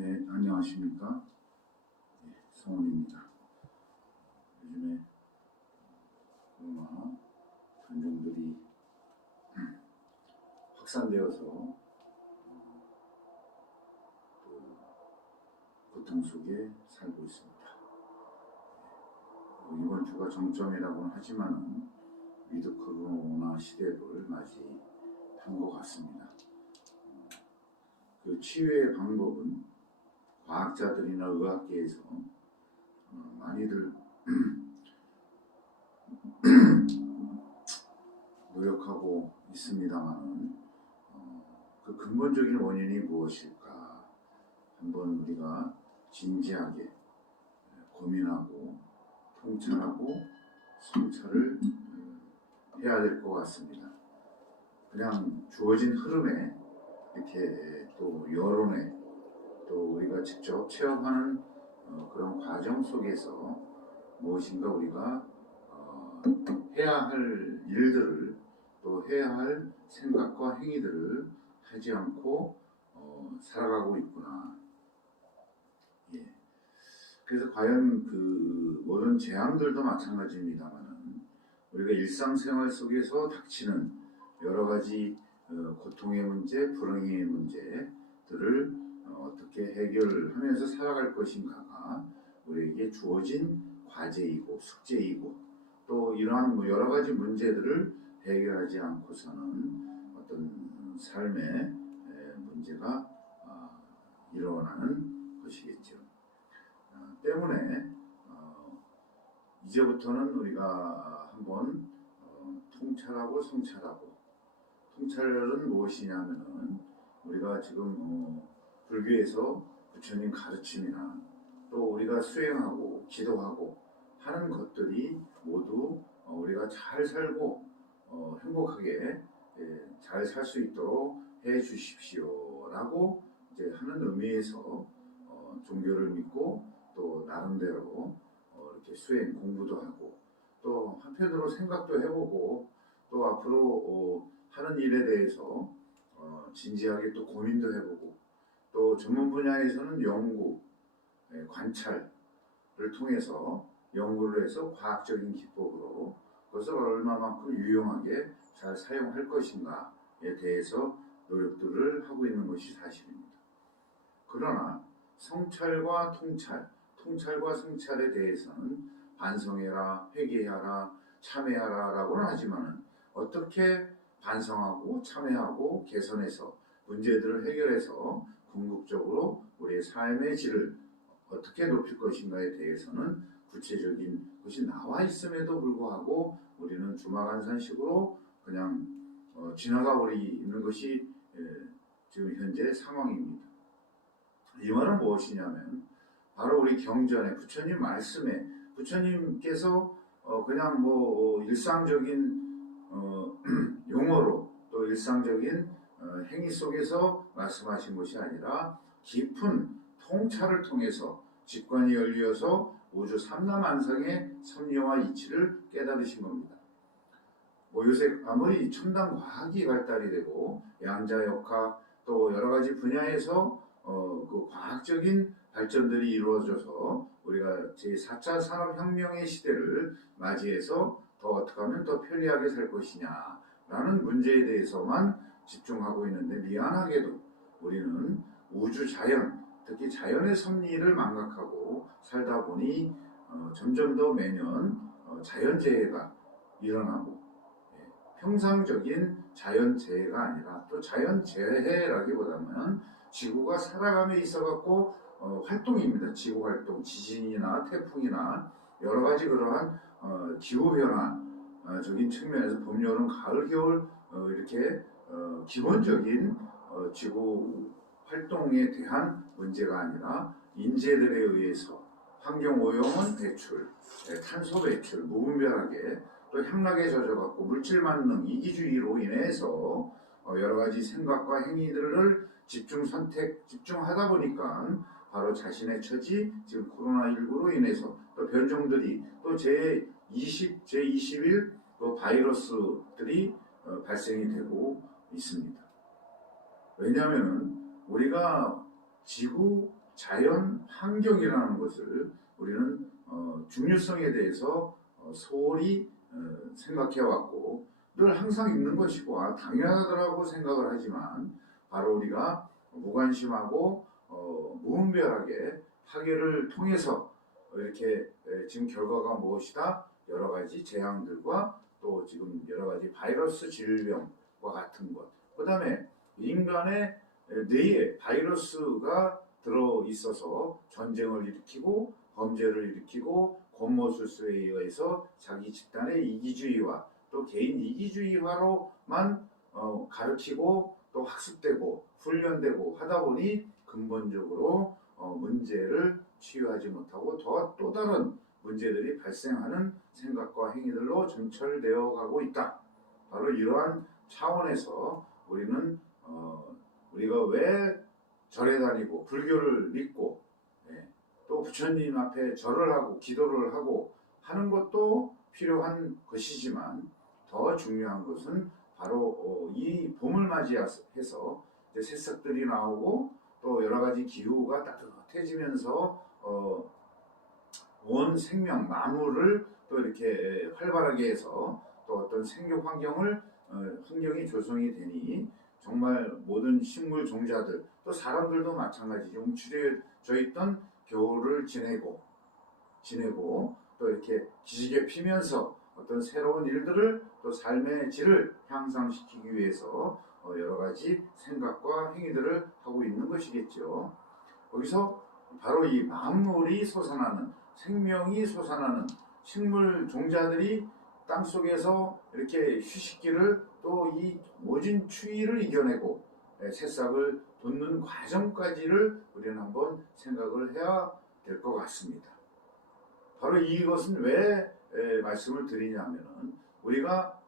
네, 안녕하십니까. 네, 성원입니다. 요즘에 코로나 변종들이 확산되어서 또 고통 속에 살고 있습니다. 이번 주가 정점이라고는 하지만 위드 코로나 시대를 맞이한 것 같습니다. 그 치유의 방법은 과학자들이나 의학계에서 많이들 노력하고 있습니다만 그 근본적인 원인이 무엇일까 한번 우리가 진지하게 고민하고 통찰하고 성찰을 해야 될 것 같습니다. 그냥 주어진 흐름에 이렇게 또 여론에 또 우리가 직접 체험하는 그런 과정 속에서 무엇인가 우리가 해야 할 일들을 또 해야 할 생각과 행위들을 하지 않고 살아가고 있구나. 예. 그래서 과연 그 모든 재앙들도 마찬가지입니다만은 우리가 일상생활 속에서 닥치는 여러 가지 고통의 문제, 불행의 문제들을 어떻게 해결하면서 살아갈 것인가가 우리에게 주어진 과제이고 숙제이고 또 이러한 여러 가지 문제들을 해결하지 않고서는 어떤 삶의 문제가 일어나는 것이겠죠. 때문에 이제부터는 우리가 한번 통찰하고 성찰하고, 통찰은 무엇이냐면은 우리가 지금 불교에서 부처님 가르침이나 또 우리가 수행하고 기도하고 하는 것들이 모두 우리가 잘 살고 행복하게 잘 살 수 있도록 해 주십시오라고 이제 하는 의미에서 종교를 믿고 또 나름대로 이렇게 수행 공부도 하고 또 한편으로 생각도 해보고 또 앞으로 하는 일에 대해서 진지하게 또 고민도 해보고 또 전문 분야에서는 연구, 관찰을 통해서 연구를 해서 과학적인 기법으로 그것을 얼마만큼 유용하게 잘 사용할 것인가에 대해서 노력들을 하고 있는 것이 사실입니다. 그러나 성찰과 통찰, 통찰과 성찰에 대해서는 반성해라, 회개하라, 참회하라 라고는 하지만 어떻게 반성하고 참회하고 개선해서 문제들을 해결해서 궁극적으로 우리의 삶의 질을 어떻게 높일 것인가에 대해서는 구체적인 것이 나와 있음에도 불구하고 우리는 주마간산식으로 그냥 지나가 버리는 것이 지금 현재 상황입니다. 이 말은 무엇이냐면 바로 우리 경전에 부처님 말씀에 부처님께서 그냥 일상적인 용어로 또 일상적인 행위 속에서 말씀하신 것이 아니라 깊은 통찰을 통해서 직관이 열려서 우주 삼라만상의 섭리와 이치를 깨달으신 겁니다. 요새 아무리 첨단 과학이 발달이 되고 양자역학 또 여러 가지 분야에서 그 과학적인 발전들이 이루어져서 우리가 제4차 산업혁명의 시대를 맞이해서 더 어떻게 하면 더 편리하게 살 것이냐라는 문제에 대해서만 집중하고 있는데 미안하게도 우리는 우주 자연, 특히 자연의 섭리를 망각하고 살다 보니 점점 더 매년 자연재해가 일어나고 평상적인 자연재해가 아니라 또 자연재해라기보다는 지구가 살아감에 있어갖고 활동입니다. 지구활동, 지진이나 태풍이나 여러 가지 그러한 기후변화적인 측면에서 봄, 여름, 가을, 겨울 이렇게 기본적인 지구 활동에 대한 문제가 아니라 인재들에 의해서 환경오염원 배출, 탄소 배출, 무분별하게 또 향락에 젖어갖고 물질 만능, 이기주의로 인해서 여러 가지 생각과 행위들을 집중하다 보니까 바로 자신의 처지, 지금 코로나19로 인해서 또 변종들이 또 제21 또 바이러스들이 발생이 되고 있습니다. 왜냐하면 우리가 지구 자연 환경이라는 것을 우리는 중요성에 대해서 소홀히 생각해 왔고 늘 항상 있는 것이고 당연하다고 생각을 하지만 바로 우리가 무관심하고 무분별하게 파괴를 통해서 이렇게 지금 결과가 무엇이다? 여러 가지 재앙들과 또 지금 여러 가지 바이러스 질병과 같은 것. 그 다음에 인간의 뇌에 바이러스가 들어 있어서 전쟁을 일으키고 범죄를 일으키고 권모술수에 의해서 자기 집단의 이기주의와 또 개인 이기주의화로만 가르치고 또 학습되고 훈련되고 하다 보니 근본적으로 문제를 치유하지 못하고 또 다른 문제들이 발생하는 생각과 행위들로 점철되어 가고 있다. 바로 이러한 차원에서 우리는 우리가 왜 절에 다니고 불교를 믿고 또 부처님 앞에 절을 하고 기도를 하고 하는 것도 필요한 것이지만 더 중요한 것은 바로 이 봄을 맞이해서 이제 새싹들이 나오고 또 여러 가지 기후가 따뜻해지면서 온 생명 만물을 또 이렇게 활발하게 해서 또 어떤 생육 환경이 조성이 되니 정말 모든 식물 종자들 또 사람들도 마찬가지죠. 움츠려져 있던 겨울을 지내고 또 이렇게 기지개 피면서 어떤 새로운 일들을 또 삶의 질을 향상시키기 위해서 여러 가지 생각과 행위들을 하고 있는 것이겠죠. 거기서 바로 이 만물이 솟아나는 생명이 솟아나는 식물 종자들이 땅속에서 이렇게 휴식기를 또 이 모진 추위를 이겨내고 새싹을 돋는 과정까지를 우리는 한번 생각을 해야 될 것 같습니다. 바로 이것은 왜 말씀을 드리냐면은 우리가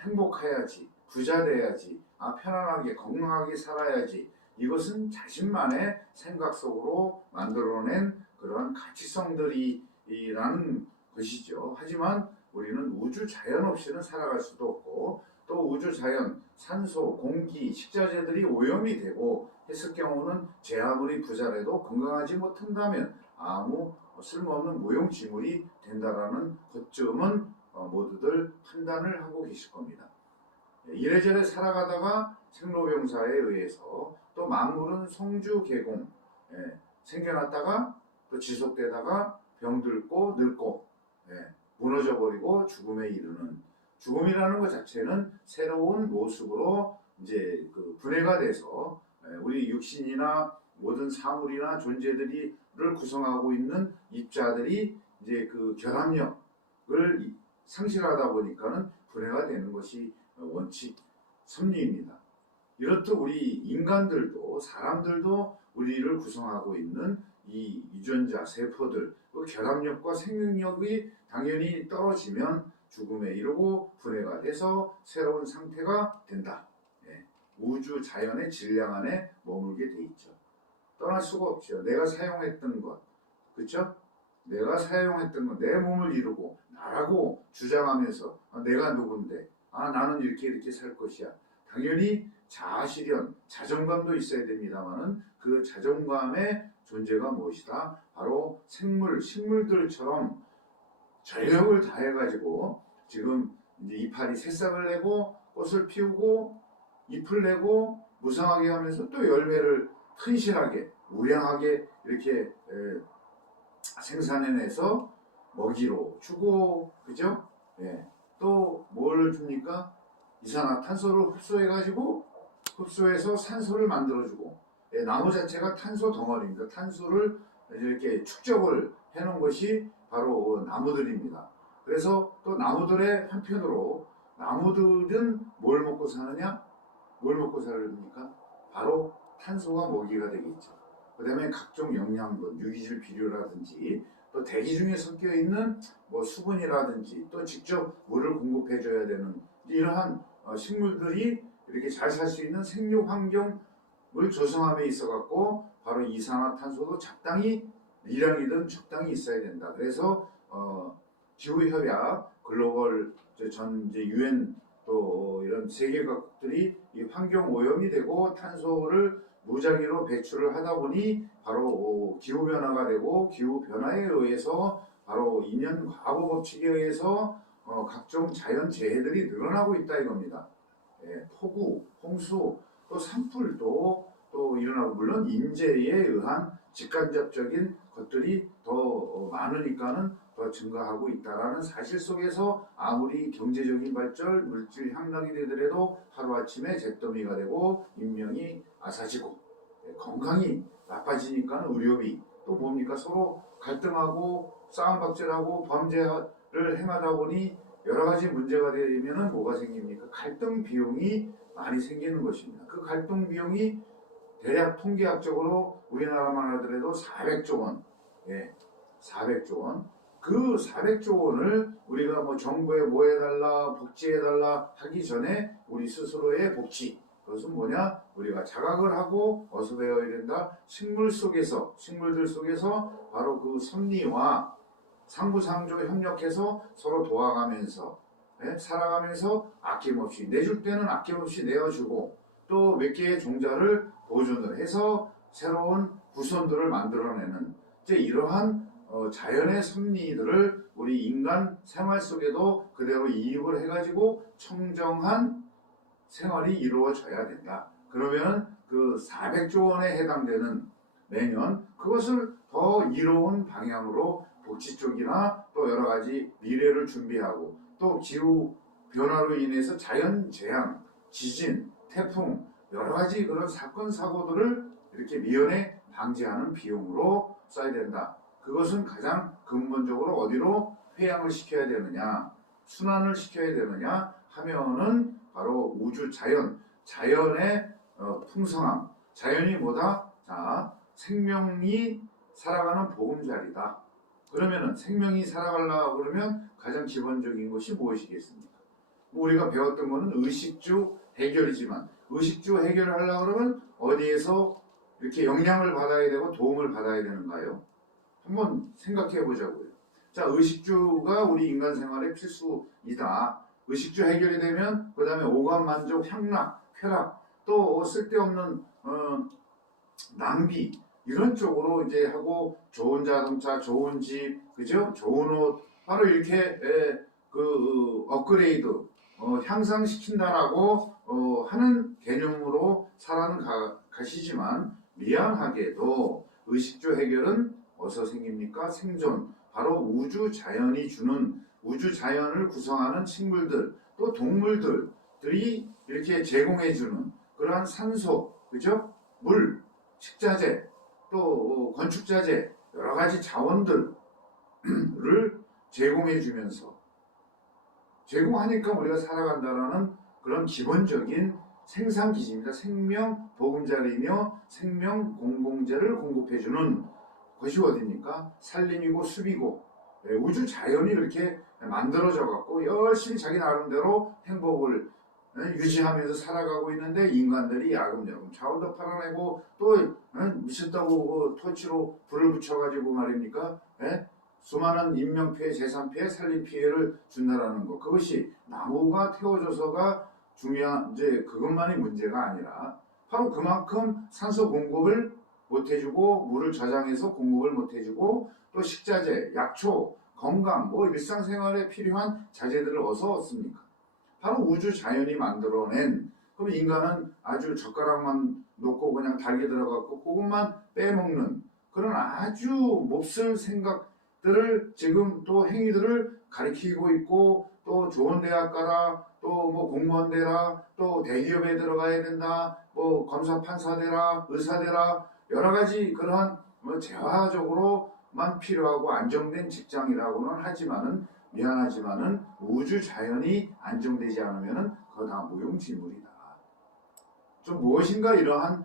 행복해야지, 부자 돼야지, 편안하게 건강하게 살아야지, 이것은 자신만의 생각 속으로 만들어낸 그러한 가치성들이라는 것이죠. 하지만 우리는 우주 자연 없이는 살아갈 수도 없고 또 우주 자연, 산소, 공기, 식자재들이 오염이 되고 했을 경우는 제 아무리 부자라도 건강하지 못한다면 아무 쓸모없는 무용지물이 된다라는 것쯤은 모두들 판단을 하고 계실 겁니다. 이래저래 살아가다가 생로병사에 의해서 또 만물은 성주개공 생겨났다가 또 지속되다가 병들고 늙고 무너져버리고 죽음에 이르는 죽음이라는 것 자체는 새로운 모습으로 이제 그 분해가 돼서 우리 육신이나 모든 사물이나 존재들을 구성하고 있는 입자들이 이제 그 결합력을 상실하다 보니까는 분해가 되는 것이 원칙 섭리입니다. 이렇듯 우리 인간들도 사람들도 우리를 구성하고 있는 이 유전자 세포들 그 결합력과 생명력이 당연히 떨어지면 죽음에 이르고 분해가 돼서 새로운 상태가 된다. 우주 자연의 질량 안에 머물게 돼 있죠. 떠날 수가 없죠. 내가 사용했던 것, 그렇죠? 내가 사용했던 것, 내 몸을 이루고 나라고 주장하면서 내가 누군데, 나는 이렇게 살 것이야. 당연히 자아실현, 자존감도 있어야 됩니다만은 그 자존감의 존재가 무엇이다? 바로 식물들처럼 전력을 다해가지고 지금 이제 이파리 새싹을 내고 꽃을 피우고 잎을 내고 무성하게 하면서 또 열매를 튼실하게 우량하게 이렇게 생산해내서 먹이로 주고 그죠? 또 뭘 줍니까? 이산화탄소를 흡수해서 산소를 만들어주고 나무 자체가 탄소 덩어리입니다. 탄소를 이렇게 축적을 해놓은 것이 바로 나무들입니다. 그래서 또 나무들의 한편으로 나무들은 뭘 먹고 사느냐? 뭘 먹고 살습니까? 바로 탄소가 먹이가 되겠죠. 그 다음에 각종 영양분, 유기질 비료라든지 또 대기 중에 섞여 있는 수분이라든지 또 직접 물을 공급해 줘야 되는 이러한 식물들이 이렇게 잘 살 수 있는 생육 환경을 조성함에 있어 갖고 바로 이산화탄소도 적당히 미량이든 적당히 있어야 된다. 그래서 기후협약, 글로벌 이제 유엔 또 이런 세계 각국들이 이 환경 오염이 되고 탄소를 무작위로 배출을 하다 보니 바로 기후 변화가 되고 기후 변화에 의해서 바로 인연 과거 법칙에 의해서 각종 자연 재해들이 늘어나고 있다 이겁니다. 예, 폭우, 홍수, 또 산불도 또 일어나고 물론 인재에 의한 직간접적인 것들이 더 많으니까는 더 증가하고 있다라는 사실 속에서 아무리 경제적인 발전, 물질 향락이 되더라도 하루아침에 잿더미가 되고 인명이 아사지고 건강이 나빠지니까 의료비 또 뭡니까 서로 갈등하고 싸움박질하고 범죄를 행하다 보니 여러 가지 문제가 되면은 뭐가 생깁니까? 갈등 비용이 많이 생기는 것입니다. 그 갈등 비용이 대략 통계학적으로 우리나라만 하더라도 400조 원, 예, 400조 원. 그 400조 원을 우리가 뭐 정부에 뭐 해달라, 복지해달라 하기 전에 우리 스스로의 복지, 그것은 뭐냐? 우리가 자각을 하고 어서 배워야 된다. 식물들 속에서 바로 그 섭리와 상부상조 협력해서 서로 도와가면서 살아가면서 아낌없이 내줄 때는 아낌없이 내어주고 또 몇 개의 종자를 보존을 해서 새로운 후손들을 만들어내는 이제 이러한 자연의 섭리들을 우리 인간 생활 속에도 그대로 이입을 해가지고 청정한 생활이 이루어져야 된다. 그러면 그 400조 원에 해당되는 매년 그것을 더 이로운 방향으로 복지 쪽이나 또 여러 가지 미래를 준비하고 또 기후 변화로 인해서 자연 재앙, 지진, 태풍 여러 가지 그런 사건 사고들을 이렇게 미연에 방지하는 비용으로 써야 된다. 그것은 가장 근본적으로 어디로 회양을 시켜야 되느냐, 순환을 시켜야 되느냐 하면은 바로 우주 자연의 풍성함, 자연이 뭐다? 자, 생명이 살아가는 보금자리다. 그러면은 생명이 살아가려고 그러면 가장 기본적인 것이 무엇이겠습니까? 우리가 배웠던 거는 의식주 해결이지만 의식주 해결을 하려고 그러면 어디에서 이렇게 영향을 받아야 되고 도움을 받아야 되는가요? 한번 생각해 보자고요. 자, 의식주가 우리 인간 생활의 필수이다. 의식주 해결이 되면 그 다음에 오감 만족, 향락, 쾌락, 또 쓸데없는 낭비 이런 쪽으로 이제 하고 좋은 자동차, 좋은 집, 그죠? 좋은 옷 바로 이렇게 그 업그레이드 향상시킨다라고 하는 개념으로 가시지만 미안하게도 의식주 해결은 어디서 생깁니까? 생존. 바로 우주 자연이 주는 우주 자연을 구성하는 식물들 또 동물들이 이렇게 제공해주는 그러한 산소, 그죠? 물, 식자재, 또 건축자재 여러 가지 자원들을 제공해주면서 제공하니까 우리가 살아간다라는 그런 기본적인 생산 기지입니다. 생명 보금자리며 생명 공공재를 공급해주는 것이 어디입니까? 산림이고 숲이고 우주 자연이 이렇게 만들어져 갖고 열심히 자기 나름대로 행복을 유지하면서 살아가고 있는데 인간들이 야금야금 자원도 팔아내고 또 미쳤다고 그 토치로 불을 붙여가지고 말입니까? 수많은 인명피해, 재산피해, 살림피해를 준다라는 것. 그것이 나무가 태워져서가 중요한 이제 그것만이 문제가 아니라 바로 그만큼 산소 공급을 못해주고 물을 저장해서 공급을 못해주고 또 식자재, 약초, 건강, 뭐 일상생활에 필요한 자재들을 어디서 얻습니까? 바로 우주 자연이 만들어낸 그럼 인간은 아주 젓가락만 놓고 그냥 달게 들어갔고 그것만 빼먹는 그런 아주 몹쓸 생각들을 지금 또 행위들을 가리키고 있고 또 좋은 대학 가라 또 뭐 공무원 되라 또 대기업에 들어가야 된다 뭐 검사 판사 되라 의사 되라 여러 가지 그러한 뭐 재화적으로만 필요하고 안정된 직장이라고는 하지만은 미안하지만은 우주 자연이 안정되지 않으면은 그거 다 무용지물이다. 좀 무엇인가 이러한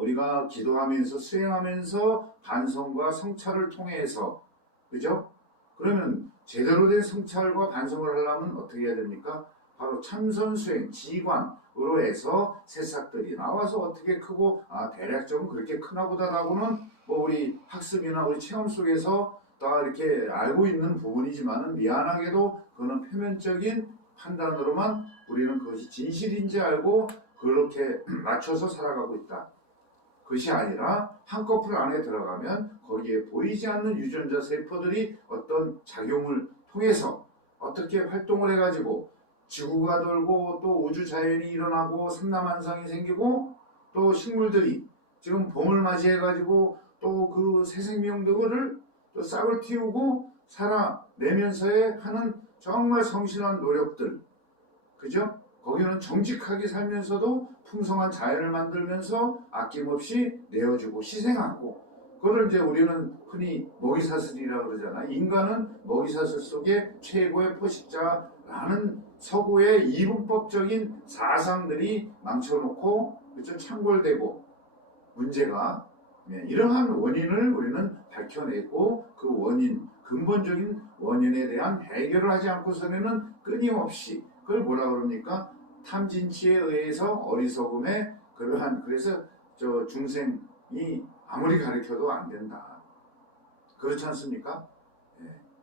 우리가 기도하면서 수행하면서 반성과 성찰을 통해서 그죠? 그러면 제대로 된 성찰과 반성을 하려면 어떻게 해야 됩니까? 바로 참선 수행 지관으로 해서 새싹들이 나와서 어떻게 크고 대략적으로 그렇게 크나 보다라고는 뭐 우리 학습이나 우리 체험 속에서 다 이렇게 알고 있는 부분이지만은 미안하게도 그거는 표면적인 판단으로만 우리는 그것이 진실인지 알고 그렇게 맞춰서 살아가고 있다. 그것이 아니라 한꺼풀 안에 들어가면 거기에 보이지 않는 유전자 세포들이 어떤 작용을 통해서 어떻게 활동을 해가지고 지구가 돌고 또 우주 자연이 일어나고 삼라만상이 생기고 또 식물들이 지금 봄을 맞이해가지고 또 그 새생명들을 또 싹을 틔우고 살아내면서의 하는 정말 성실한 노력들, 그죠? 거기는 정직하게 살면서도 풍성한 자연을 만들면서 아낌없이 내어주고 희생하고, 그걸 이제 우리는 흔히 먹이사슬이라고 그러잖아. 인간은 먹이사슬 속에 최고의 포식자라는 서구의 이분법적인 사상들이 망쳐놓고 그쵸? 창궐되고 문제가, 이러한 원인을 우리는 밝혀내고 그 원인, 근본적인 원인에 대한 해결을 하지 않고서는 끊임없이 그걸 뭐라 그럽니까? 탐진치에 의해서 어리석음에 그러한, 그래서 저 중생이 아무리 가르쳐도 안 된다. 그렇지 않습니까?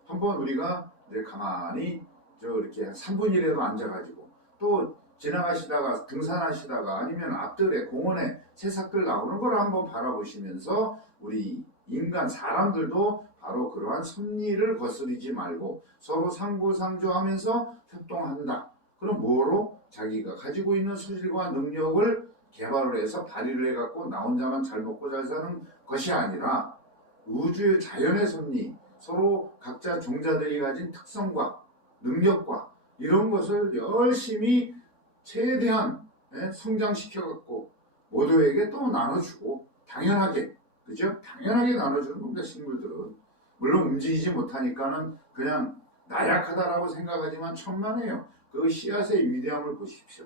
한번 우리가 이제 가만히 이렇게 한 3분 1라도 앉아가지고 또 지나가시다가 등산하시다가 아니면 앞들에 공원에 새싹들 나오는 걸 한번 바라보시면서 우리 인간 사람들도 바로 그러한 섭리를 거스르지 말고 서로 상부상조하면서 협동한다. 그럼 뭐로? 자기가 가지고 있는 소질과 능력을 개발을 해서 발휘를 해갖고 나 혼자만 잘 먹고 잘 사는 것이 아니라 우주의 자연의 섭리, 서로 각자 종자들이 가진 특성과 능력과 이런 것을 열심히 최대한 성장시켜갖고 모두에게 또 나눠주고, 당연하게, 그죠? 당연하게 나눠주는 겁니다. 식물들은 물론 움직이지 못하니까는 그냥 나약하다라고 생각하지만 천만에요. 그 씨앗의 위대함을 보십시오.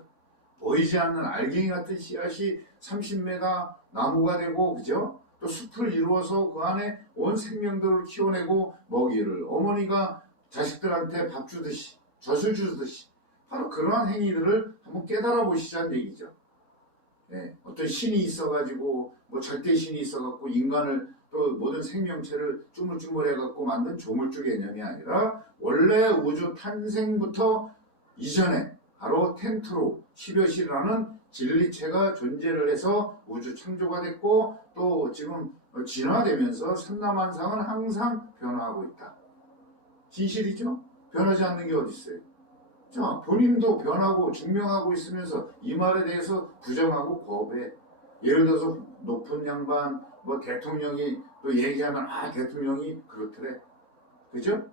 보이지 않는 알갱이 같은 씨앗이 30m 나무가 되고, 그죠? 또 숲을 이루어서 그 안에 온 생명들을 키워내고 먹이를 어머니가 자식들한테 밥 주듯이 젖을 주듯이 바로 그러한 행위들을 한번 깨달아 보시자는 얘기죠. 어떤 신이 있어가지고 뭐 절대 신이 있어갖고 인간을 또 모든 생명체를 쭈물쭈물해갖고 만든 조물주 개념이 아니라 원래 우주 탄생부터 이전에 바로 텐트로 10여시라는 진리체가 존재를 해서 우주 창조가 됐고 또 지금 진화되면서 삼라만상은 항상 변화하고 있다. 진실이죠? 변하지 않는 게 어디 있어요? 자, 본인도 변하고 증명하고 있으면서 이 말에 대해서 부정하고 거부해. 예를 들어서 높은 양반, 뭐 대통령이 또 얘기하면 대통령이 그렇더래. 그죠?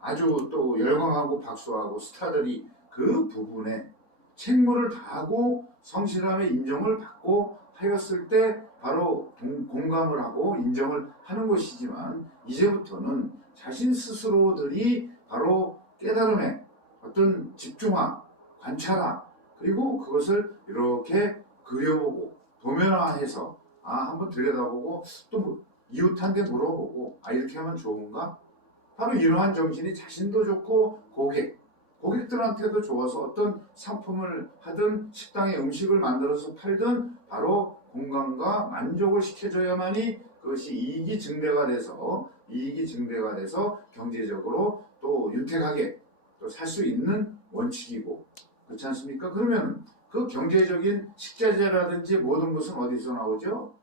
아주 또 열광하고 박수하고 스타들이 그 부분에 책무를 다하고 성실함의 인정을 받고 하였을 때 바로 공감을 하고 인정을 하는 것이지만, 이제부터는 자신 스스로들이 바로 깨달음에 어떤 집중화, 관찰화, 그리고 그것을 이렇게 그려보고 도면화해서 한번 들여다보고 또 뭐 이웃한테 물어보고 이렇게 하면 좋은가? 바로 이러한 정신이 자신도 좋고 고객들한테도 좋아서 어떤 상품을 하든 식당에 음식을 만들어서 팔든 바로 공감과 만족을 시켜줘야만이 그것이 이익이 증대가 돼서 경제적으로 또 윤택하게 또 살 수 있는 원칙이고, 그렇지 않습니까? 그러면 그 경제적인 식자재라든지 모든 것은 어디서 나오죠?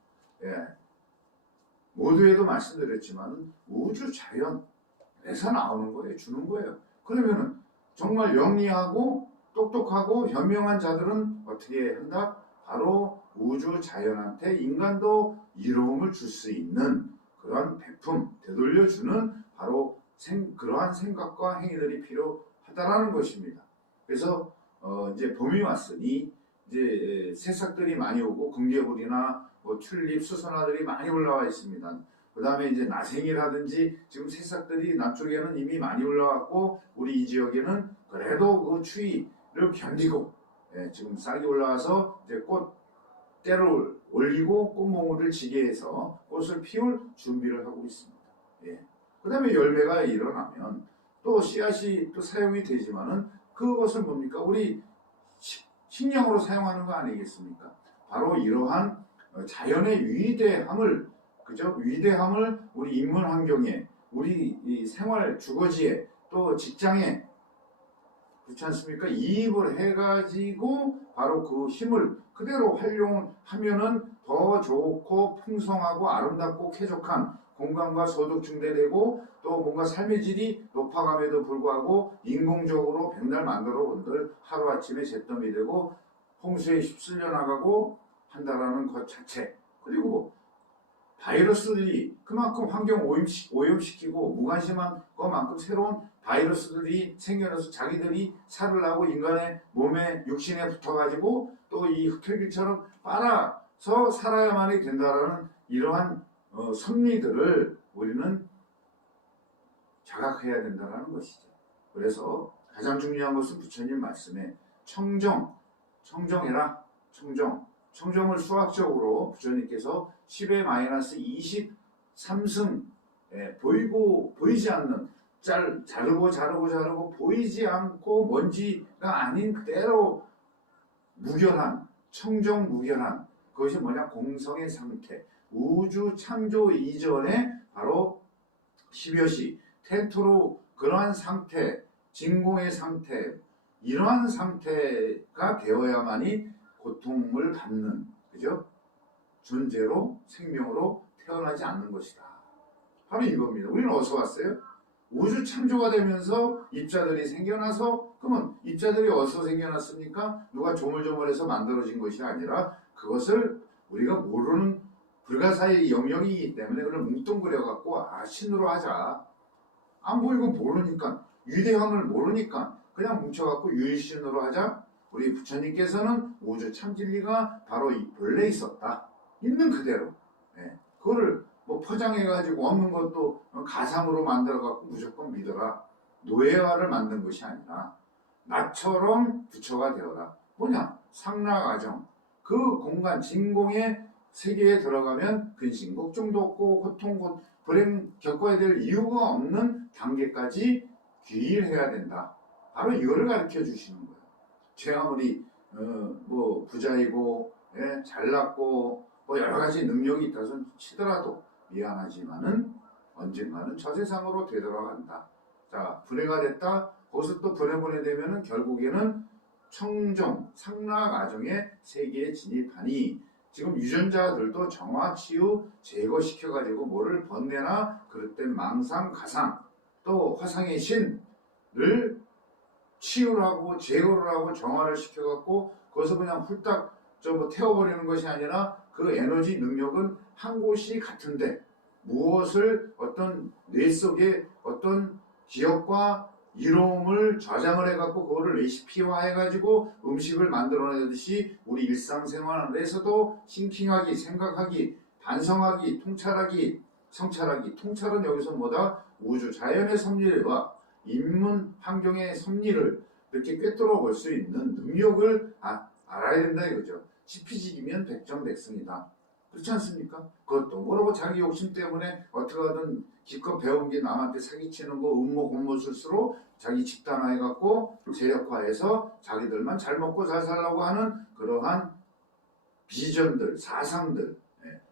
모두에도 말씀드렸지만 우주 자연에서 나오는 거예요. 주는 거예요. 그러면은 정말 영리하고 똑똑하고 현명한 자들은 어떻게 한다? 바로 우주 자연한테 인간도 이로움을 줄 수 있는 그러한 베품, 되돌려주는 바로 그러한 생각과 행위들이 필요하다라는 것입니다. 그래서 이제 봄이 왔으니 이제 새싹들이 많이 오고 금개불이나 뭐 튤립, 수선화들이 많이 올라와 있습니다. 그 다음에 이제 나생이라든지 지금 새싹들이 남쪽에는 이미 많이 올라왔고 우리 이 지역에는 그래도 그 추위를 견디고 지금 싹이 올라와서 이제 꽃 때를 올리고 꽃몽울을 지게 해서 꽃을 피울 준비를 하고 있습니다. 그 다음에 열매가 일어나면 또 씨앗이 또 사용이 되지만은 그것을 뭡니까? 우리 식량으로 사용하는 거 아니겠습니까? 바로 이러한 자연의 위대함을, 그죠? 위대함을 우리 인문 환경에, 우리 이 생활 주거지에, 또 직장에 그렇지 않습니까? 이입을 해가지고 바로 그 힘을 그대로 활용하면은 더 좋고 풍성하고 아름답고 쾌적한 공간과 소득 증대되고 또 뭔가 삶의 질이 높아감에도 불구하고 인공적으로 백날 만들어 본들 하루아침에 잿더미 되고 홍수에 휩쓸려 나가고 한다라는 것 자체. 그리고 바이러스들이 그만큼 환경 오염시키고 무관심한 것만큼 새로운 바이러스들이 생겨나서 자기들이 살을 나고 인간의 몸에 육신에 붙어가지고 또 이 흡혈귀처럼 빨아서 살아야만이 된다라는 이러한 섭리들을 우리는 자각해야 된다는 것이죠. 그래서 가장 중요한 것은 부처님 말씀에 청정해라. 청정을 수학적으로 부처님께서 10의 마이너스 23승 보이지 않는 자르고 보이지 않고 먼지가 아닌 그대로 무결한 청정무결한 그것이 뭐냐 공성의 상태 우주 창조 이전에 바로 10여시 텐토로 그러한 상태 진공의 상태 이러한 상태가 되어야만이 고통을 받는 그죠? 존재로 생명으로 태어나지 않는 것이다. 바로 이겁니다. 우리는 어디서 왔어요? 우주 창조가 되면서 입자들이 생겨나서 그러면 입자들이 어디서 생겨났습니까? 누가 조물조물해서 만들어진 것이 아니라 그것을 우리가 모르는 불가사의 영역이기 때문에 그걸 뭉뚱그려갖고 신으로 하자. 안 보이고 모르니까 위대함을 모르니까 그냥 뭉쳐갖고 유일신으로 하자. 우리 부처님께서는 우주 참진리가 바로 본래 있었다. 있는 그대로. 그거를 뭐 포장해가지고 없는 것도 가상으로 만들어갖고 무조건 믿어라. 노예화를 만든 것이 아니라 나처럼 부처가 되어라. 뭐냐? 상락아정. 그 공간 진공의 세계에 들어가면 근심 걱정도 없고 고통 불행 겪어야 될 이유가 없는 단계까지 귀일해야 된다. 바로 이거를 가르쳐 주시는 거예요. 제가 아무리 뭐 부자이고 잘났고 뭐 여러 가지 능력이 있다서 치더라도 미안하지만은 언젠가는 저 세상으로 되돌아간다. 자, 분해가 됐다. 거기서 또 분해분해 되면은 결국에는 청정, 상락아정의 세계에 진입하니 지금 유전자들도 정화, 치유, 제거시켜가지고 뭐를 번뇌나 그릇된 망상, 가상 또 화상의 신을 치유를 하고 제거를 하고 정화를 시켜갖고 거기서 그냥 훌딱 뭐 태워버리는 것이 아니라 그 에너지 능력은 한 곳이 같은데 무엇을 어떤 뇌 속에 어떤 기억과 이로움을 저장을 해갖고 그거를 레시피화 해가지고 음식을 만들어내듯이 우리 일상생활에서도 싱킹하기, 생각하기, 반성하기, 통찰하기, 성찰하기. 통찰은 여기서 뭐다? 우주 자연의 섭리와 인문 환경의 섭리를 이렇게 꿰뚫어 볼 수 있는 능력을 알아야 된다 이거죠. 지피지기면 백전백승이다. 그렇지 않습니까? 그것도 모르고 자기 욕심 때문에 어떻게든 기껏 배운 게 남한테 사기치는 거 음모고무술수로 자기 집단화해갖고 세력화해서 자기들만 잘 먹고 잘 살라고 하는 그러한 비전들, 사상들,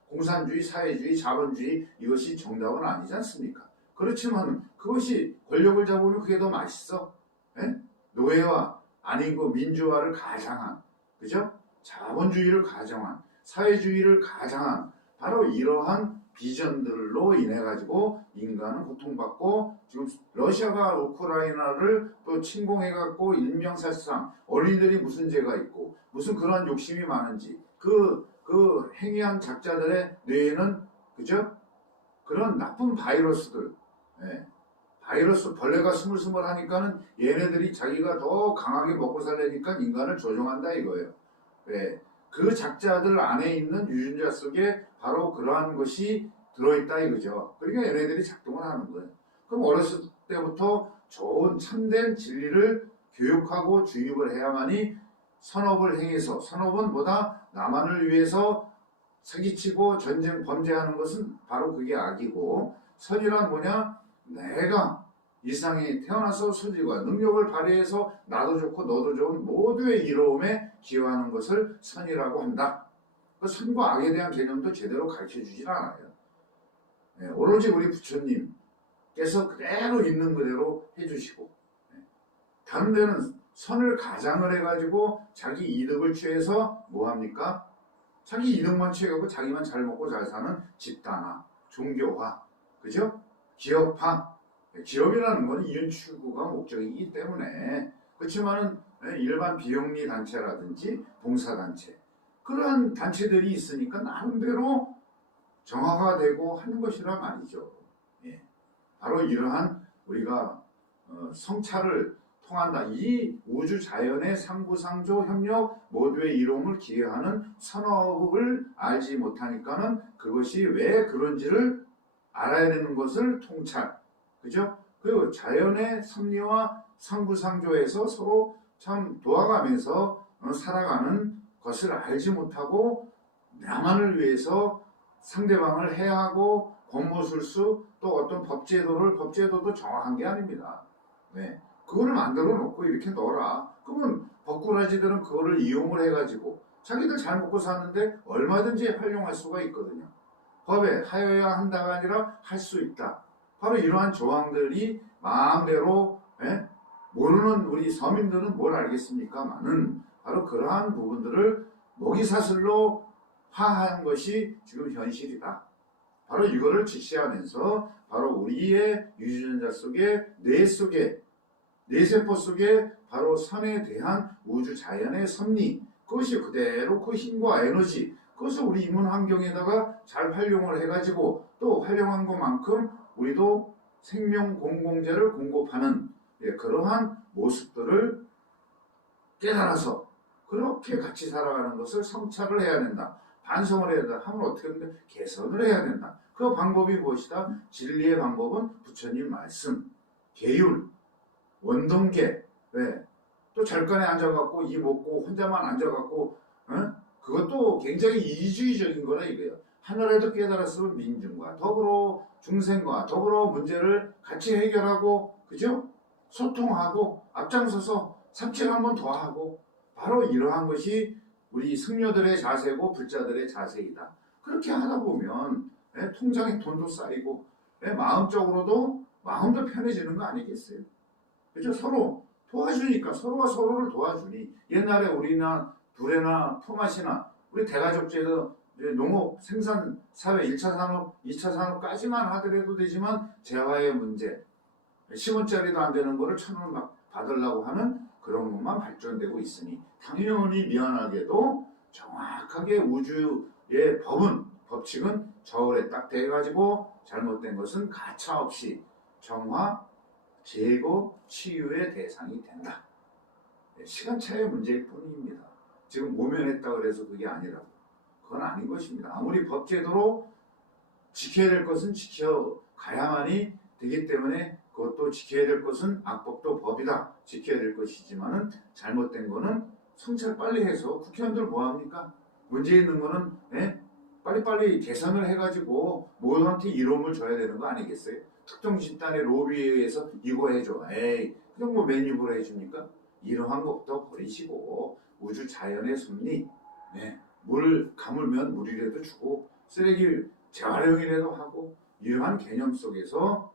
공산주의, 사회주의, 자본주의 이것이 정답은 아니지 않습니까? 그렇지만 그것이 권력을 잡으면 그게 더 맛있어. 노예화 아니고 민주화를 가장한 그죠? 자본주의를 가장한 사회주의를 가장한 바로 이러한 비전들로 인해 가지고 인간은 고통받고 지금 러시아가 우크라이나를 또 침공해 갖고 인명살상 어린이들이 무슨 죄가 있고 무슨 그런 욕심이 많은지 그 행위한 작자들의 뇌에는 그죠? 그런 나쁜 바이러스들 바이러스 벌레가 스물스물하니까는 얘네들이 자기가 더 강하게 먹고 살려니까 인간을 조종한다 이거예요. 그 작자들 안에 있는 유전자 속에 바로 그러한 것이 들어있다 이거죠. 그러니까 얘네들이 작동을 하는 거예요. 그럼 어렸을 때부터 좋은 참된 진리를 교육하고 주입을 해야만이 선업을 행해서 선업은 뭐다? 남한을 위해서 사기치고 전쟁 범죄하는 것은 바로 그게 악이고 선이란 뭐냐? 내가 이 세상에 태어나서 소질과 능력을 발휘해서 나도 좋고 너도 좋은 모두의 이로움에 기여하는 것을 선이라고 한다. 그 선과 악에 대한 개념도 제대로 가르쳐주질 않아요. 오로지 우리 부처님께서 그대로 있는 그대로 해주시고 다른 데는 선을 가장을 해가지고 자기 이득을 취해서 뭐합니까? 자기 이득만 취해갖고 자기만 잘 먹고 잘 사는 집단화, 종교화, 그죠? 기업화. 기업이라는 건 이윤 추구가 목적이기 때문에 그렇지만은 일반 비영리 단체라든지 봉사단체 그러한 단체들이 있으니까 나름대로 정화가 되고 하는 것이란 말이죠. 예. 바로 이러한 우리가 성찰을 통한다. 이 우주 자연의 상부상조 협력 모두의 이로움을 기여하는 선업을 알지 못하니까는 그것이 왜 그런지를 알아야 되는 것을 통찰. 그죠? 그리고 자연의 섭리와 상부상조에서 서로 참 도와가면서 살아가는 것을 알지 못하고 나만을 위해서 상대방을 해하고 권모술수 또 어떤 법제도도 정확한 게 아닙니다. 네. 그거를 만들어 놓고 이렇게 넣어라. 그러면 법꾸라지들은 그거를 이용을 해가지고 자기들 잘 먹고 사는데 얼마든지 활용할 수가 있거든요. 법에 하여야 한다가 아니라 할 수 있다. 바로 이러한 조항들이 마음대로 모르는 우리 서민들은 뭘 알겠습니까만은 바로 그러한 부분들을 먹이사슬로 화한 것이 지금 현실이다. 바로 이거를 직시하면서 바로 우리의 유전자 속에 뇌세포 속에 바로 선에 대한 우주 자연의 섭리 그것이 그대로 그 힘과 에너지 그것을 우리 인문 환경에다가 잘 활용을 해가지고 또 활용한 것만큼 우리도 생명 공공재를 공급하는 그러한 모습들을 깨달아서 그렇게 같이 살아가는 것을 성찰을 해야 된다. 반성을 해야 된다. 하면 어떻게 된다? 개선을 해야 된다. 그 방법이 무엇이다? 진리의 방법은 부처님 말씀, 계율, 원동계. 왜? 또 절간에 앉아갖고 이 먹고 혼자만 앉아갖고 그것도 굉장히 이주의적인 거라 이거예요. 하늘에도 깨달았으면 민중과 더불어 중생과 더불어 문제를 같이 해결하고 그죠? 소통하고 앞장서서 삽질 한번 더 하고 바로 이러한 것이 우리 승려들의 자세고 불자들의 자세이다. 그렇게 하다 보면 통장에 돈도 쌓이고 마음적으로도 마음도 편해지는 거 아니겠어요? 그죠? 서로 도와주니까 서로가 서로를 도와주니 옛날에 우리나 두레나 품앗이나 우리 대가족제도 농업 생산 사회 1차 산업, 2차 산업까지만 하더라도 되지만 재화의 문제 10원짜리도 안 되는 거를 1,000원 막 받으려고 하는 그런 것만 발전되고 있으니 당연히 미안하게도 정확하게 우주의 법칙은 저울에 딱 대가지고 잘못된 것은 가차없이 정화, 제거, 치유의 대상이 된다. 시간차의 문제일 뿐입니다. 지금 모면했다 그래서 그게 아니라고. 그건 아닌 것입니다. 아무리 법제도로 지켜야 될 것은 지켜가야만이 되기 때문에 그것도 지켜야 될 것은 악법도 법이다. 지켜야 될 것이지만은 잘못된 거는 성찰 빨리 해서 국회의원들 뭐합니까? 문제 있는 거는 빨리빨리 개선을 해가지고 모두한테 이로움을 줘야 되는 거 아니겠어요? 특정 집단의 로비에 의해서 이거 해줘. 에이, 그냥 뭐 맨입으로 해줍니까? 이러한 것부터 버리시고 우주 자연의 섭리 물 가물면 물이라도 주고 쓰레기 재활용이라도 하고 이러한 개념 속에서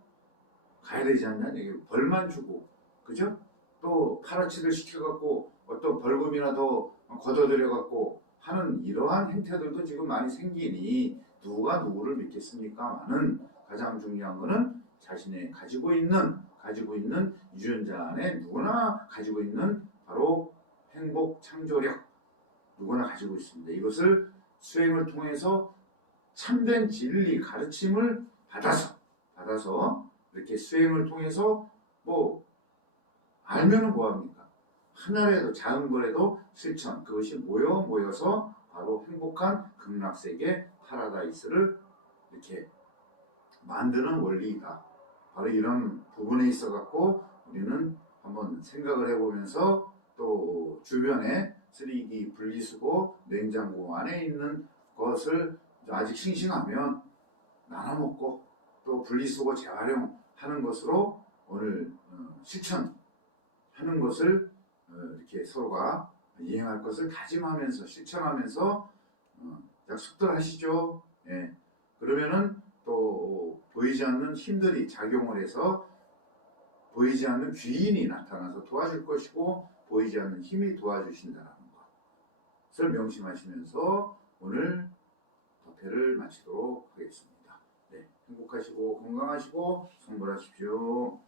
가야 되지 않냐 얘기 벌만 주고 그죠? 또 파라치를 시켜갖고 어떤 벌금이나 더 걷어들여갖고 하는 이러한 행태들도 지금 많이 생기니 누가 누구를 믿겠습니까만은 가장 중요한 거는 자신의 가지고 있는 유전자 안에 누구나 가지고 있는 바로 행복 창조력 누구나 가지고 있습니다. 이것을 수행을 통해서 참된 진리 가르침을 받아서 이렇게 수행을 통해서 뭐 알면은 뭐합니까? 하나라도 작은 거라도 실천 그것이 모여서 바로 행복한 극락세계 파라다이스를 이렇게 만드는 원리이다. 바로 이런 부분에 있어 갖고 우리는 한번 생각을 해보면서 또 주변에 쓰레기 분리수거 냉장고 안에 있는 것을 아직 싱싱하면 나눠 먹고 또 분리수거 재활용하는 것으로 오늘 실천하는 것을 이렇게 서로가 이행할 것을 다짐하면서 실천하면서 약속들 하시죠. 예. 그러면은 또 보이지 않는 힘들이 작용을 해서 보이지 않는 귀인이 나타나서 도와줄 것이고 보이지 않는 힘이 도와주신다는 것을 명심하시면서 오늘 법회를 마치도록 하겠습니다. 네, 행복하시고 건강하시고 성불하십시오.